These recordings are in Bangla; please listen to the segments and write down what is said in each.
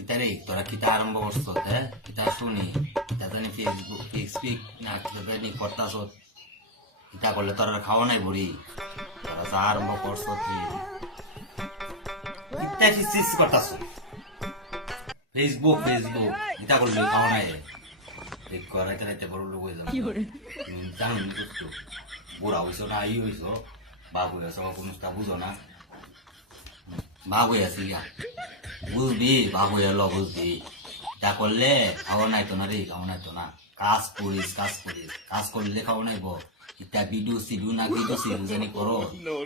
কিতারে তোরা কিতা আরম্ভ করছ হ্যাঁ কিতা শুনি কিতা জানি ফেসবুক ফেসবুক না কিতা জানি করতাছ কিতা করলে তোরা খাওয়া নাই বুড়ি তোরা যা আরম্ভ করছ কিতা ফিসিস করতাছ ফেসবুক ফেসবুক কিতা করলে খাওয়া নাই এই করাইতে রাইতে বড় লোক হয়ে যাবে জানি কিছু বুড়া হইছো না ই হইছো বাবু হইছো কোনো বুঝো না বাবু আছে ইয়া বুঝবি বাবু এলো বুঝবি যা করলে খাওয়া নাই তো না রে খাওয়া নাই তো না কাজ করিস কাজ করলে খাওয়া নাই বো ইটা ভিডিও সিডিও না ভিডিও সিডিও জানি করো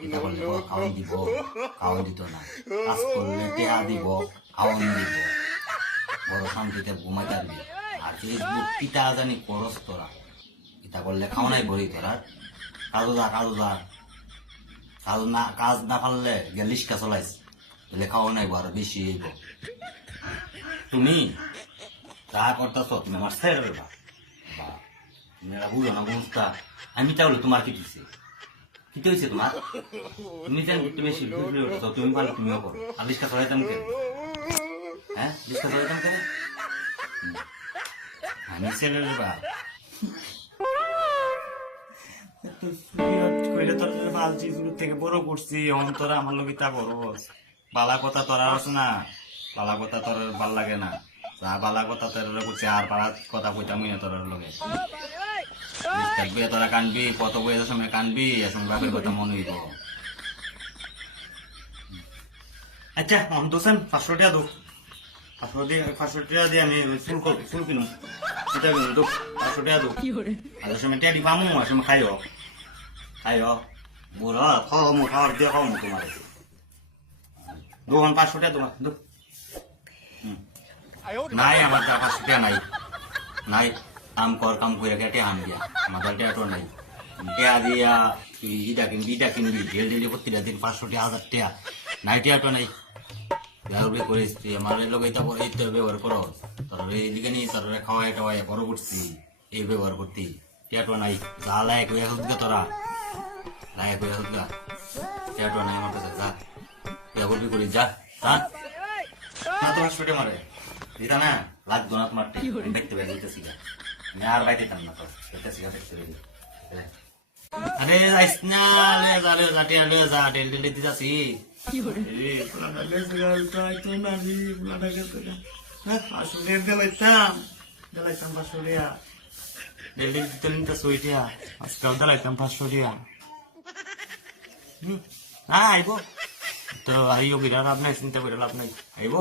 এটা করলে খাওয়ান দিব খাওয়ান দিত না কাজ করলে টেহা দিব খাওয়ান দিব বড় শান্তিতে ঘুমাই পারবি আর ফেসবুক পিতা জানি করস তোরা এটা করলে খাওয়া নাই বড়ি তোরা কাজ না পারলে লিস্কা চলাইস লেখাও নাই আরো বেশি তুমি যা করতেছ তুমি আমার স্যার বুঝো না বুঝতা আমি তাহলে তোমার কি দিচ্ছে কি হয়েছে তোমার তুমি জানি তুমি তুমি পারলে তুমিও করো আর লিস্কা চলাইতাম কেন হ্যাঁ লিস্কা চলাইতাম কেন আমি ছেলের বা থেকে বড় করছি অন্তরা আমার লোক তা বড় বালা কথা তোরা আছে না বালা কথা তোর ভাল লাগে না যা বালা কথা তোর করছে আর পাড়ার কথা কইতাম না তোর লগে থাকবি তোরা কানবি কত বইয়ের সময় কানবি এখন বাপের কথা মনে হইব আচ্ছা অন্তসেন 500 টাকা দো 500 টাকা দিয়ে আমি ফুল কিনুম এটা কিনুম দো 500 টাকা দো আর সময় টেডি পামু আর সময় খাইও বুড়া খাওয়া দিয়ে খাও মুখ তোমার দোকান 500 টাকা তোমার নাই আমার 500 টাকা নাই কাম করে কেটে আন দিয়া আমাদের টেটো নাই টেয়া দিয়া ইটা কিনবি ডেলি প্রতিটা দিন 500 টাকা 1000 টাকা নাই টেটো নাই ব্যবহার করিস আমার লোক এটা ব্যবহার করো তোর এইদিকে নিয়ে তোর খাওয়াই টাওয়াই বড় করছি এই ব্যবহার করতি টেটো নাই যা লায়ক হয়ে হচ্ছে তোরা লায়ক হয়ে হচ্ছে টেটো নাই আমার কাছে যা ব্যবহার করি যা না তোমার ছুটে মারে দিতা না লাগতো না তোমার দেখতে পেয়ে যেতেছি আর বাইতে না তো দেখতে পেয়ে আরে যাইস না যা ডেলি দিতাছি আইব তো আইব বিরাট লাভ নাই চিন্তা করে লাভ নাই আইব